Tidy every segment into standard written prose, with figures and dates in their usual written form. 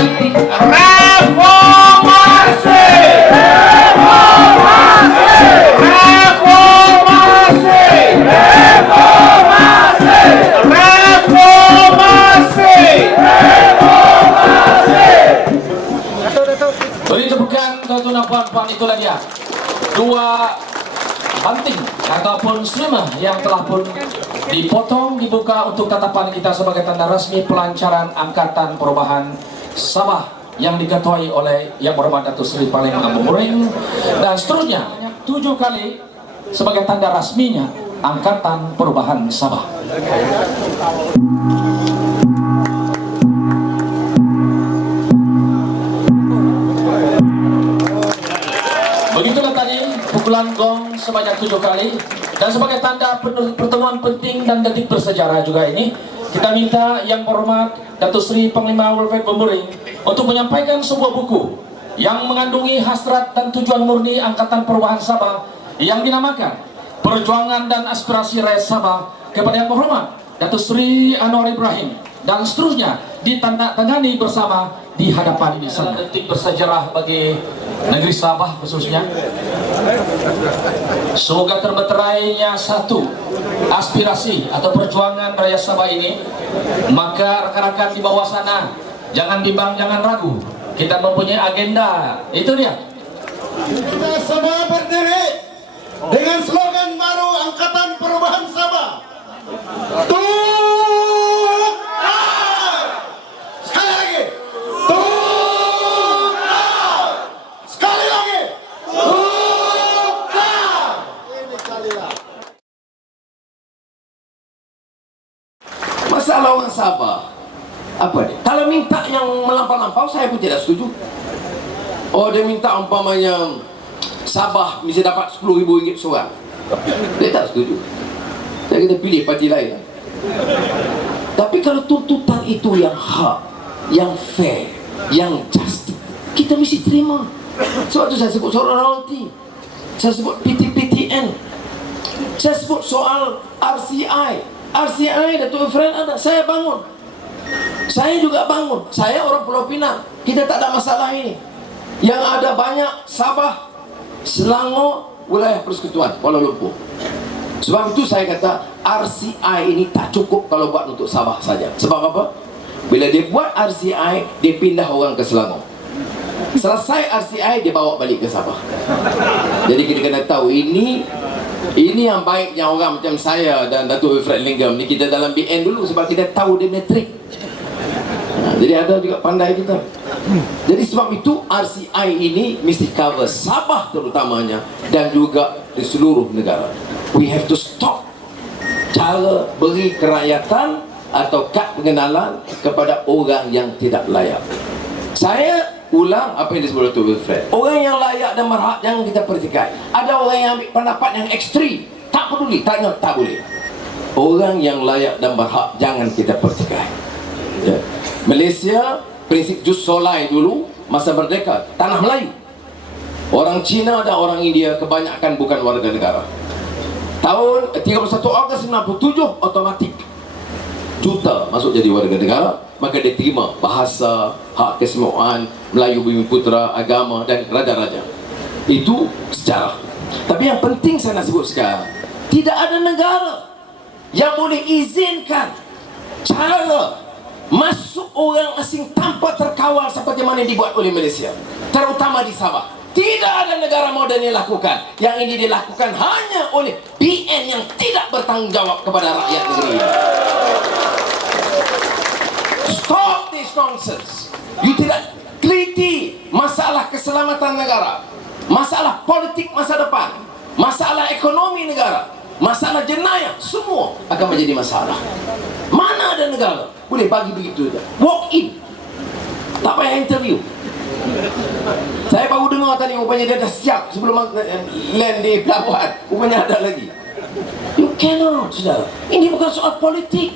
dengan reformasi, reformasi, reformasi, reformasi, reformasi. Beri tepukan tuan-tuan dan puan-puan, itulah dia dua banting ataupun selima yang telah pun dipotong, dibuka untuk tatapan kita sebagai tanda resmi pelancaran Angkatan Perubahan Sabah yang diketuai oleh Yang Berhormat Datuk Seri Panglima Ambo Muring, dan seterusnya 7 kali sebagai tanda resminya Angkatan Perubahan Sabah. Begitulah tadi pukulan gong sebanyak 7 kali, dan sebagai tanda pertemuan penting dan detik bersejarah juga ini, kita minta Yang Berhormat Datuk Seri Panglima Wilfred Bomboring untuk menyampaikan sebuah buku yang mengandungi hasrat dan tujuan murni Angkatan Perubahan Sabah yang dinamakan Perjuangan dan Aspirasi Rakyat Sabah kepada Yang Berhormat Datuk Seri Anwar Ibrahim, dan seterusnya ditandatangani bersama di hadapan ini. Detik bersejarah bagi negeri Sabah khususnya. Semoga termeterainya satu aspirasi atau perjuangan rakyat Sabah ini. Maka rekan-rekan di bawah sana, jangan bimbang, jangan ragu. Kita mempunyai agenda. Itu dia. Kita semua berdiri dengan slogan baru Angkatan Perubahan Sabah. Sekali lagi. Sekali lagi. Masalah orang Sabah apa dia? Kalau minta yang melampau-lampau, saya pun tidak setuju. Oh, dia minta umpamanya Sabah mesti dapat RM10,000 seorang, dia tak setuju. Saya kena pilih parti lain. Tapi kalau tuntutan itu yang hak, yang fair, yang just, kita mesti terima. Sebab tu saya sebut soal royalty, saya sebut PTPTN, saya sebut soal RCI, Datuk Efren ada, saya bangun. Saya juga bangun. Saya orang Pulau Pinang. Kita tak ada masalah ini. Yang ada banyak Sabah, Selangor, wilayah Persekutuan Kuala Lumpur. Sebab itu saya kata RCI ini tak cukup kalau buat untuk Sabah saja. Sebab apa? Bila dia buat RCI, dia pindah orang ke Selangor. Selesai RCI, dia bawa balik ke Sabah. Jadi kita kena tahu ini yang baiknya orang macam saya dan Datuk Wilfred Linggam ni, kita dalam BN dulu sebab kita tahu dia metrik. Jadi ada juga pandai kita. Jadi sebab itu RCI ini mesti cover Sabah terutamanya dan juga di seluruh negara. We have to stop cara beri kerakyatan atau kad pengenalan kepada orang yang tidak layak. Saya ulang apa yang disebut Datuk Wilfred. Orang yang layak dan berhak jangan kita pertikai. Ada orang yang ambil pendapat yang ekstrim, tak peduli, tak boleh. Orang yang layak dan berhak jangan kita pertikai. Ya. Malaysia, prinsip jus solai dulu, masa merdeka, tanah Melayu. Orang Cina dan orang India kebanyakan bukan warga negara. Tahun 31 Ogos 97 otomatik juta masuk jadi warga negara, maka dia terima bahasa, hak kesemuan, Melayu Bumi Putera, agama dan raja-raja. Itu sejarah. Tapi yang penting saya nak sebut sekarang, tidak ada negara yang boleh izinkan cara masuk orang asing tanpa terkawal seperti mana yang dibuat oleh Malaysia, terutama di Sabah. Tidak ada negara moden yang lakukan. Yang ini dilakukan hanya oleh BN yang tidak bertanggungjawab kepada rakyat negeri ini. Stop this nonsense. You tidak teliti masalah keselamatan negara, masalah politik masa depan, masalah ekonomi negara, masalah jenayah, semua akan menjadi masalah. Mana ada negara boleh bagi begitu saja, walk in, tak payah interview. Saya baru dengar tadi rupanya dia dah siap sebelum land di pelabuhan, rupanya ada lagi. You cannot, saudara. Ini bukan soal politik,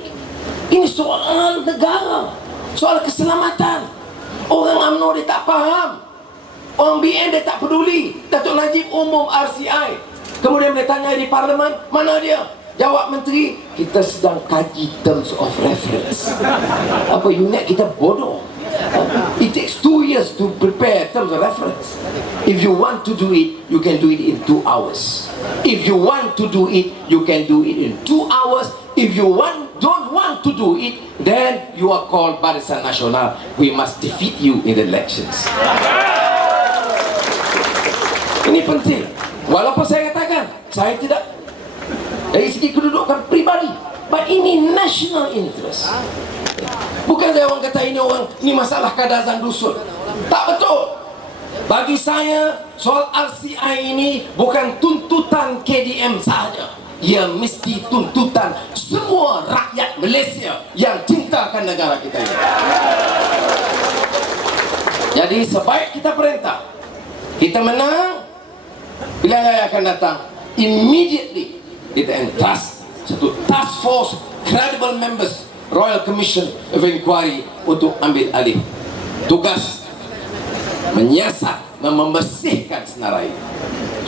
ini soal negara, soal keselamatan. Orang UMNO dia tak faham, orang BN dia tak peduli. Datuk Najib umum RCI, kemudian dia tanya di parlimen, mana dia? Jawab menteri, kita sedang kaji terms of reference. Apa unit kita bodoh? It years to prepare terms of reference. If you want to do it, you can do it in 2 hours. If you want to do it, you can do it in 2 hours. If you don't want to do it, then you are called Barisan Nasional. We must defeat you in the elections. Ini penting. Walaupun saya katakan, saya tidak dari segi kedudukan pribadi, but ini national interest. Bukan ada orang kata ini masalah kadazan dusun. Tak betul. Bagi saya, soal RCI ini bukan tuntutan KDM sahaja. Ia mesti tuntutan semua rakyat Malaysia yang cintakan negara kita ini. Jadi sebaik kita perintah, kita menang, pilihan raya akan datang, immediately kita entrust satu task force, credible members, Royal Commission of Inquiry untuk ambil alih tugas menyiasat dan membersihkan senarai.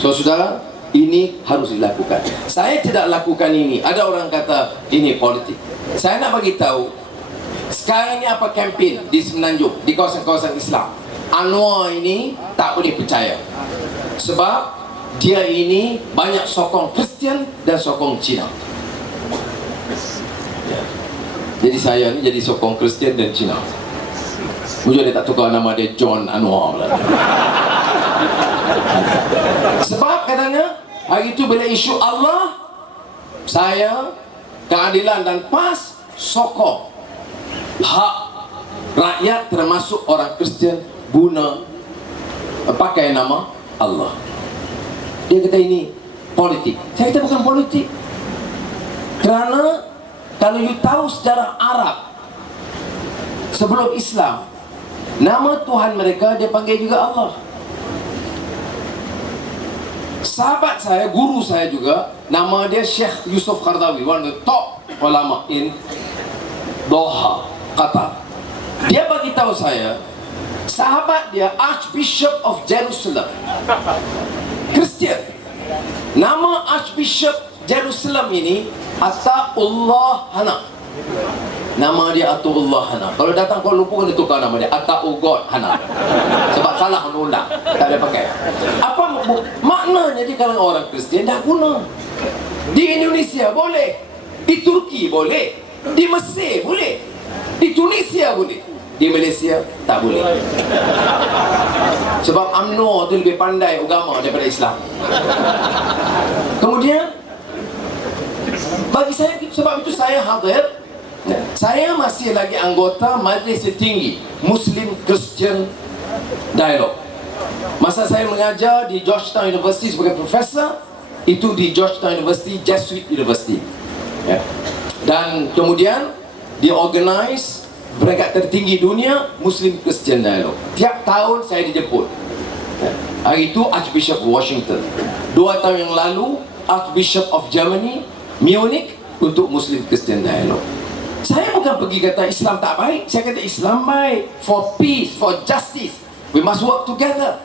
So saudara, ini harus dilakukan. Saya tidak lakukan ini. Ada orang kata ini politik. Saya nak bagi tahu sekarang ni apa kempen di Semenanjung, di kawasan-kawasan Islam. Anwar ini tak boleh percaya sebab dia ini banyak sokong Kristian dan sokong Cina. Jadi saya ni jadi sokong Kristian dan Cina. Mujur dia tak tukar nama dia John Anwar lah. Sebab katanya hari itu bila isu Allah, saya keadilan dan PAS sokong hak rakyat termasuk orang Kristian guna pakai nama Allah. Dia kata ini politik. Saya kata bukan politik. Kerana kalau you tahu sejarah Arab sebelum Islam, nama Tuhan mereka dia panggil juga Allah. Sahabat saya, guru saya juga, nama dia Syekh Yusuf Qaradawi, one of the top ulama in Doha, Qatar. Dia bagi tahu saya, sahabat dia Archbishop of Jerusalem, Kristian. Nama Archbishop Jerusalem ini Ataullah Hana. Nama dia Ataullah Hana. Kalau datang Kuala Lumpur dia tukar nama dia Ataugod Hana. Sebab salah undang-undang, tak boleh pakai. Apa maknanya di kalangan orang Kristian dah guna. Di Indonesia boleh, di Turki boleh, di Mesir boleh, di Tunisia boleh, di Malaysia tak boleh. Sebab UMNO tu lebih pandai agama daripada Islam. Kemudian bagi saya, sebab itu saya hadir. Saya masih lagi anggota Majlis Tertinggi Muslim Christian Dialogue. Masa saya mengajar di Georgetown University sebagai profesor, itu di Georgetown University, Jesuit University, ya. Dan kemudian dia organize peringkat tertinggi dunia Muslim Christian Dialogue. Tiap tahun saya dijemput, ya. Hari itu Archbishop Washington, 2 tahun yang lalu Archbishop of Germany, Munich, untuk Muslim Christian Dialogue. Saya bukan pergi kata Islam tak baik. Saya kata Islam baik. For peace, for justice, we must work together.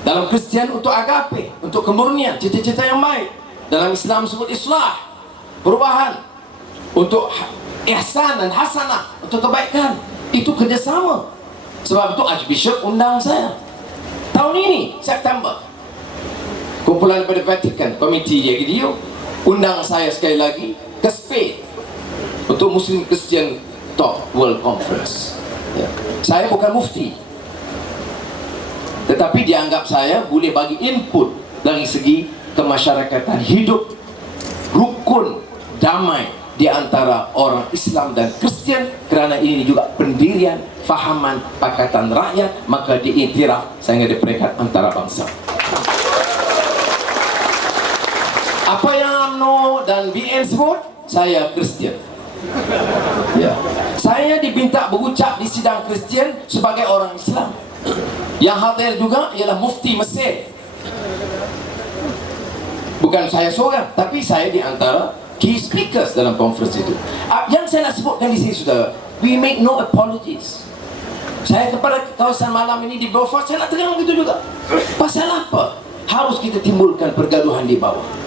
Dalam Kristian untuk agape, untuk kemurnian, cita-cita yang baik. Dalam Islam sebut islah, perubahan. Untuk ihsan dan hasanah, untuk kebaikan. Itu kerjasama. Sebab itu Archbishop undang saya tahun ini, September. Kumpulan daripada Vatican, komiti dia gitu, undang saya sekali lagi ke Spain untuk Muslim Christian Top World Conference, ya. Saya bukan mufti, tetapi dianggap saya boleh bagi input dari segi kemasyarakatan hidup rukun damai di antara orang Islam dan Kristian. Kerana ini juga pendirian fahaman Pakatan Rakyat, maka diiktiraf sehingga di peringkat antarabangsa. Apa yang UMNO dan BN sebut, saya Kristian, ya. Saya diminta berucap di sidang Kristian sebagai orang Islam. Yang hadir juga ialah Mufti Mesir. Bukan saya seorang, tapi saya di antara key speakers dalam conference itu. Yang saya nak sebutkan di sini, saudara, we make no apologies. Saya kepada kawasan malam ini di Beaufort, saya nak terang begitu juga. Pasal apa harus kita timbulkan pergaduhan di bawah?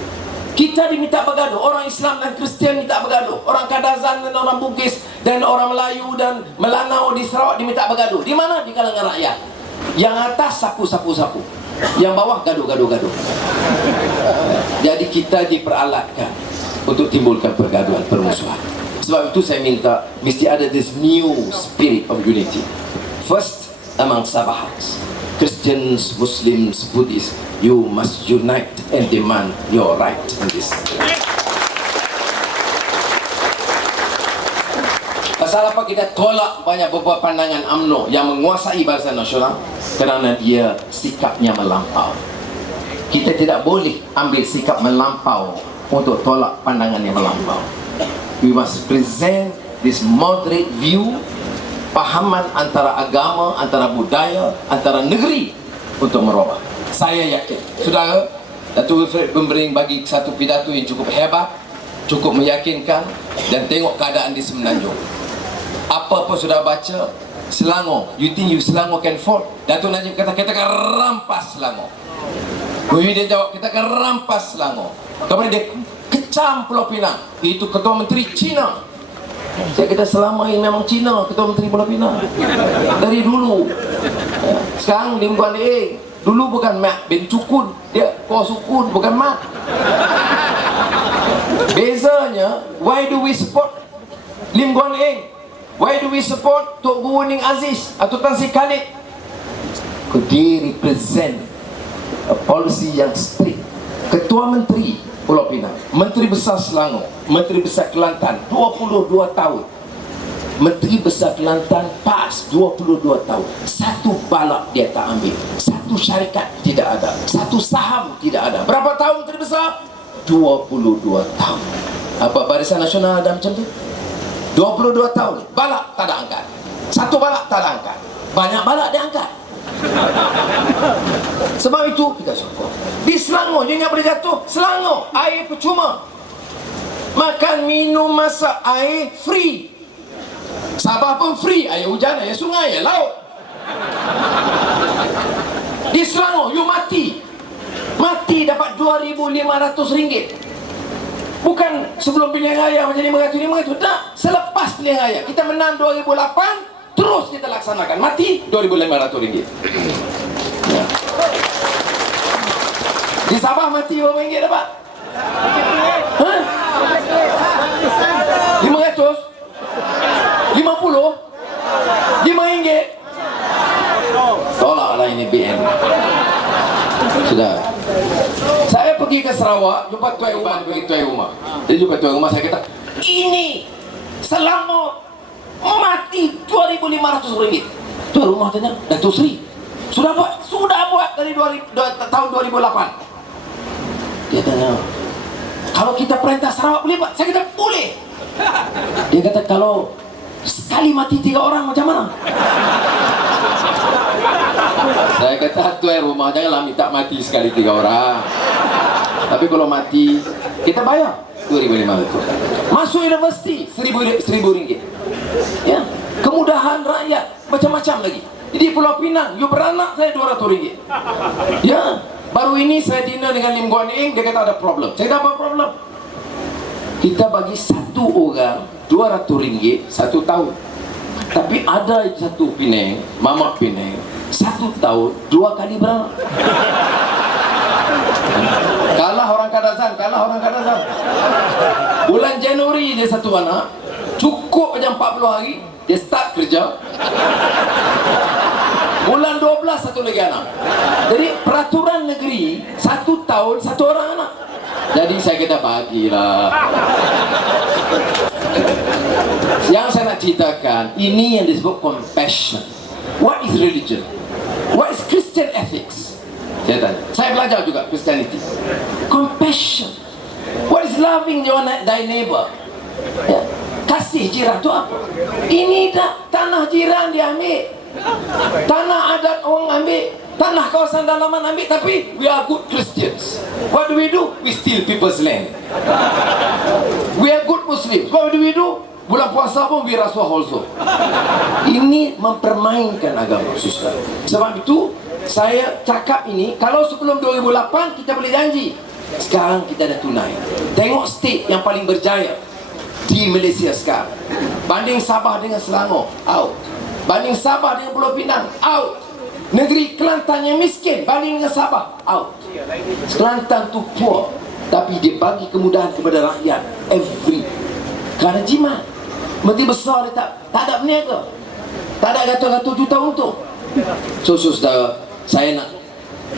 Kita diminta bergaduh, orang Islam dan Kristian minta bergaduh, orang Kadazan dan orang Bugis dan orang Melayu dan Melanau di Sarawak diminta bergaduh. Di mana? Di kalangan rakyat. Yang atas sapu. Yang bawah gaduh. Jadi kita diperalatkan untuk timbulkan pergaduhan, permusuhan. Sebab itu saya minta mesti ada this new spirit of unity. First among Sabahans, Christians, Muslims, Buddhists, you must unite and demand your right in this. Pasal apa kita tolak banyak beberapa pandangan UMNO yang menguasai Barisan Nasional? Kerana dia sikapnya melampau. Kita tidak boleh ambil sikap melampau untuk tolak pandangan yang melampau. We must present this moderate view, pahaman antara agama, antara budaya, antara negeri untuk merubah. Saya yakin, saudara, Datuk Wilfred Bembering bagi satu pidato yang cukup hebat, cukup meyakinkan, dan tengok keadaan di Semenanjung. Apa pun sudah baca, Selangor, you think you Selangor can fall? Datuk Najib kata, kita akan rampas Selangor. Dia jawab, kita akan rampas Selangor. Kemudian dia kecam Pulau Pinang. Itu Ketua Menteri Cina. Saya kata selama ini memang Cina Ketua Menteri Pulau Pinang dari dulu. Sekarang Lim Guan Eng. Dulu bukan Mat bin Cukun, dia Ko Sukun, bukan Mat. Bezanya, why do we support Lim Guan Eng? Why do we support Tok Guru Ning Aziz atau Tan Sri Khalid? Dia represent a policy yang strict. Ketua Menteri Pulau Pinang, Menteri Besar Selangor, Menteri Besar Kelantan 22 tahun. Menteri Besar Kelantan PAS 22 tahun. Satu balak dia tak ambil. Satu syarikat tidak ada. Satu saham tidak ada. Berapa tahun Menteri Besar? 22 tahun. Apa Barisan Nasional ada macam tu? 22 tahun. Balak tak ada angkat. Satu balak tak ada angkat. Banyak balak dia angkat. Sebab itu kita sokong. Di Selangor dia ingat boleh jatuh. Selangor air percuma. Makan, minum, masak, air free. Sabah pun free. Air hujan, air sungai, air laut. Di Selangor you mati dapat RM2,500. Bukan sebelum pilihan raya menjadi RM500. Tak, selepas pilihan raya. Kita menang 2008, terus kita laksanakan. Mati RM2,500. Ya. Di Sabah mati RM5 dapat. Hah? 500? 50? RM5? Tolaklah ini BN. Sudah. Saya pergi ke Sarawak, jumpa tuan rumah. Dia jumpa tuan rumah, saya kata, ini Selangor mati RM2,500. Tuan rumah tanya, Datuk Sri, sudah buat dari tahun 2008. Dia tanya, kalau kita perintah Sarawak boleh Pak? Saya kata boleh. Dia kata, kalau sekali mati 3 orang macam mana? Saya kata, tuan rumah janganlah minta mati sekali 3 orang. Tapi kalau mati, kita bayar RM2,500. Masuk universiti RM1,000. Ya, kemudahan rakyat macam-macam lagi. Di Pulau Pinang, you beranak saya RM200. Ya, baru ini saya dinner dengan Lim Guan Eng, dia kata ada problem. Saya kata apa problem? Kita bagi satu orang RM200 1 tahun. Tapi ada satu Penang, Mamak Penang, 1 tahun 2 kali beranak. Kalah orang Kadazan. Bulan Januari dia 1 anak, cukup aja 40 hari, dia start kerja. Bulan 12 1 lagi anak. Jadi peraturan negeri 1 tahun 1 orang anak. Jadi saya kata bagilah. Yang saya nak ceritakan, ini yang disebut compassion. What is religion? What is Christian ethics? Saya tanya. Saya belajar juga Christianity. Compassion. What is loving thy neighbor? Ya. Kasih jiran tu apa? Ini dah tanah jiran diambil, tanah adat orang ambil, tanah kawasan dalaman ambil. Tapi we are good Christians. What do? We steal people's land. We are good Muslims. What do? Bulan puasa pun we rasuah also. Ini mempermainkan agama, saudara. Sebab itu saya cakap ini, kalau sebelum 2008 kita boleh janji, sekarang kita dah tunai. Tengok state yang paling berjaya di Malaysia sekarang. Banding Sabah dengan Selangor, out. Banding Sabah dengan Pulau Pinang, out. Negeri Kelantan yang miskin banding dengan Sabah, out. Kelantan tu poor, tapi dia bagi kemudahan kepada rakyat every. Kerana jimat. Menteri besar dia tak ada berniaga, tak ada ratus-ratus juta untung. So saudara, saya nak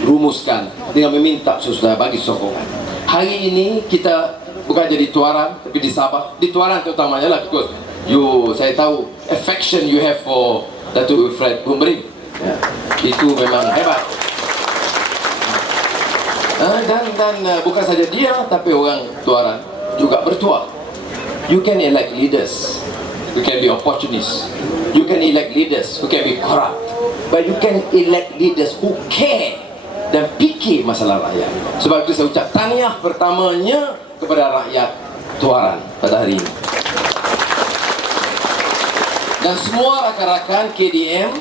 rumuskan dengan meminta saudara bagi sokongan. Hari ini kita bukan jadi tuaran, tapi di Sabah, di tuaran terutamanya lah, because saya tahu affection you have for Datuk Wilfred Bumbring, ya, itu memang hebat. Dan bukan saja dia, tapi orang tuaran juga bertuah. You can elect leaders who can be opportunists. You can elect leaders who can be corrupt. But you can elect leaders who care dan fikir masalah rakyat. Sebab itu saya ucap tahniah pertamanya kepada rakyat tuaran pada hari ini. Dan semua rakan-rakan KDM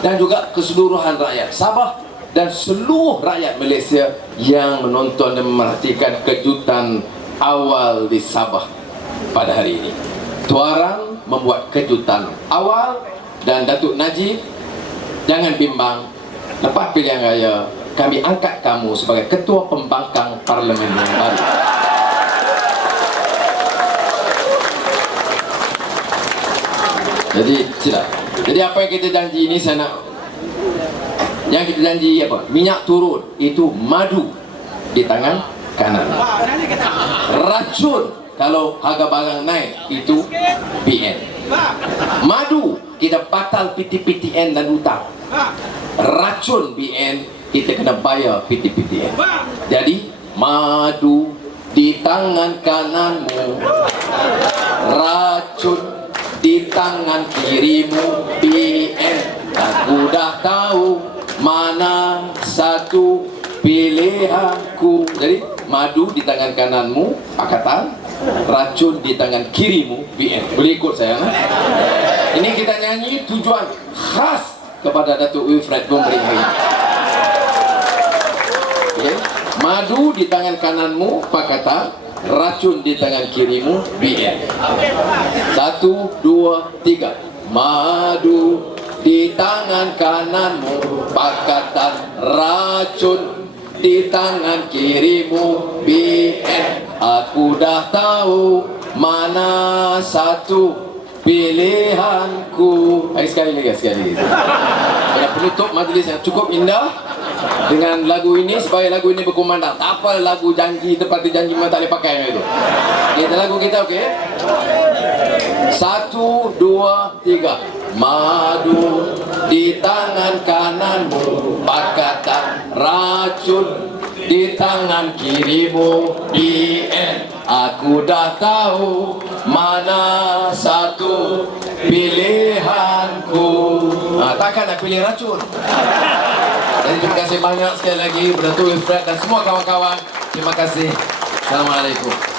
dan juga keseluruhan rakyat Sabah dan seluruh rakyat Malaysia yang menonton dan memerhatikan kejutan awal di Sabah pada hari ini. Tuaran membuat kejutan awal dan Datuk Najib, jangan bimbang, lepas pilihan raya kami angkat kamu sebagai ketua pembangkang parlimen yang baru. Jadi tidak. Jadi apa yang kita janji ini saya nak, yang kita janji apa? Minyak turun, itu madu di tangan kanan. Racun kalau harga barang naik, itu PN. Madu kita batal PT-PTN dan hutang. Racun BN kita kena bayar PT-PTN. Jadi madu di tangan kananmu, racun di tangan kirimu, BN. Aku dah tahu mana satu pilihanku. Jadi madu di tangan kananmu, Pakatan, racun di tangan kirimu, BN. Boleh ikut saya, kan? Ini kita nyanyi tujuan khas kepada Datuk Wilfred Bumbring hari ini. Okay. Madu di tangan kananmu, Pakatan, racun di tangan kirimu, BN. 1, 2, 3. Madu di tangan kananmu, Pakatan, racun di tangan kirimu, BN. Aku dah tahu mana satu pilihanku. Sekali lagi. Pada penutup majlis yang cukup indah dengan lagu ini, supaya lagu ini berkumandang. Tak apa lagu janji, tepati janji memang tak boleh pakai itu. Kita lagu kita, okey? 1, 2, 3. Madu di tangan kananmu, Pakatan, racun di tangan kirimu, BN. Aku dah tahu mana satu pilihanku. Takkan nak pilih racun. Dan terima kasih banyak sekali lagi Datuk Wilfred dan semua kawan-kawan. Terima kasih. Assalamualaikum.